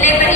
labor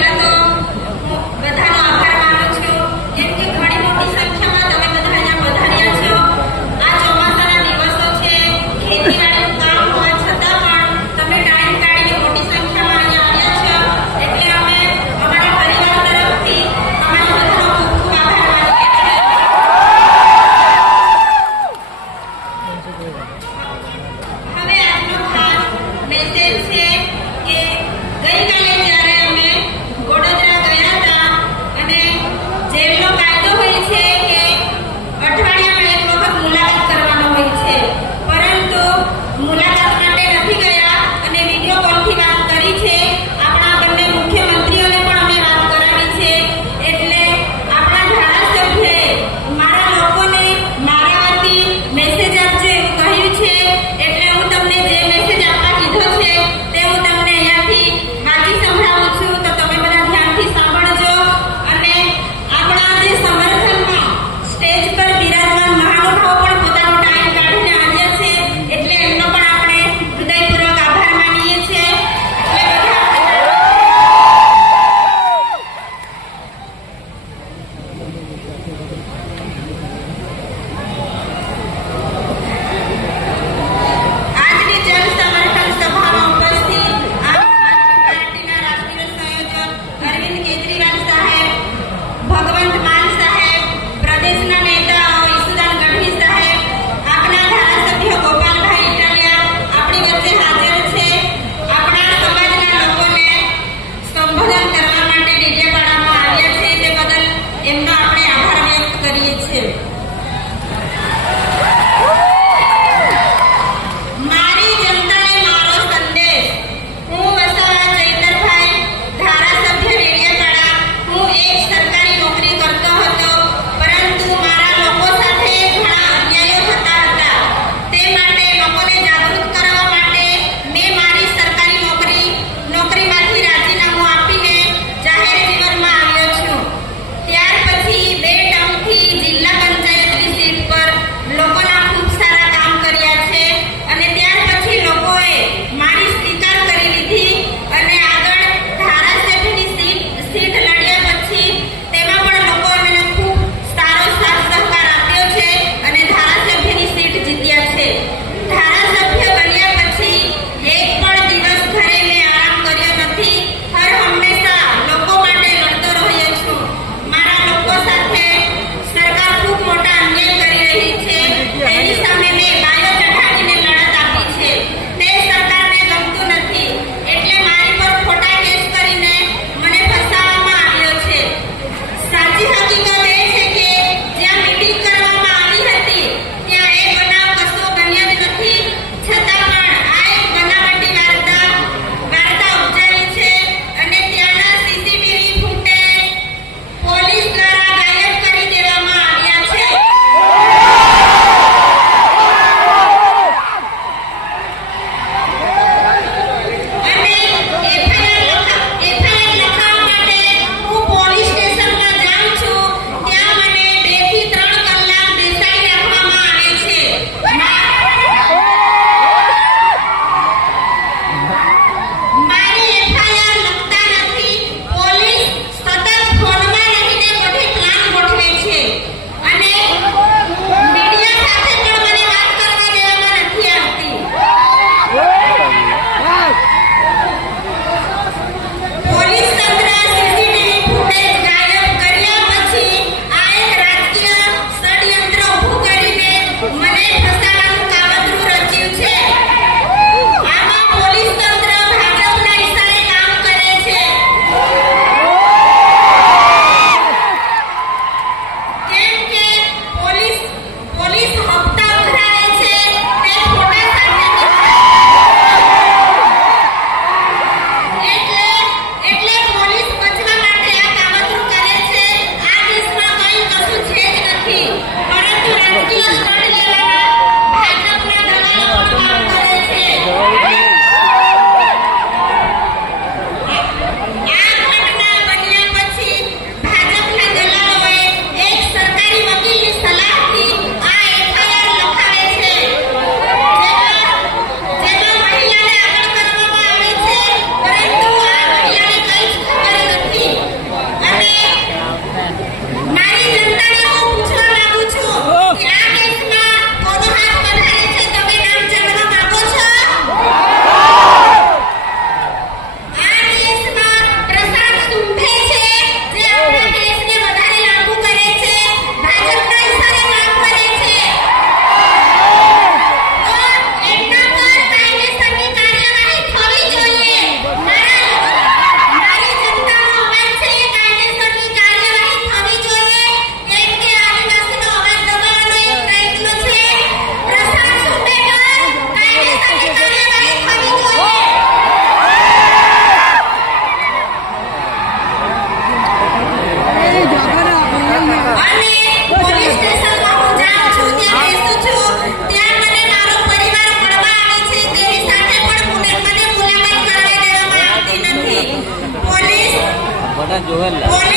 ayudarla.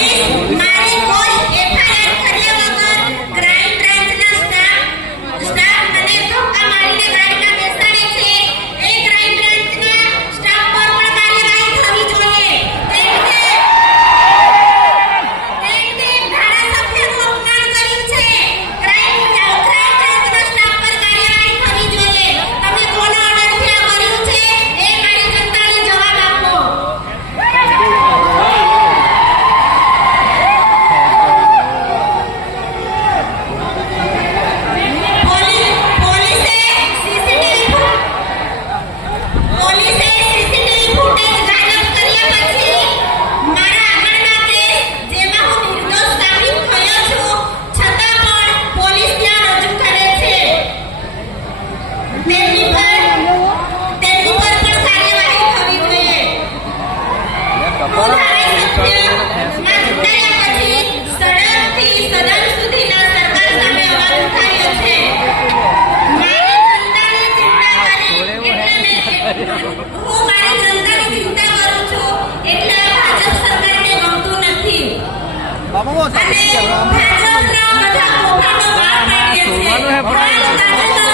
มะม่วงสองเขียวมะม่วงสองเขียวมาสวนยะครับ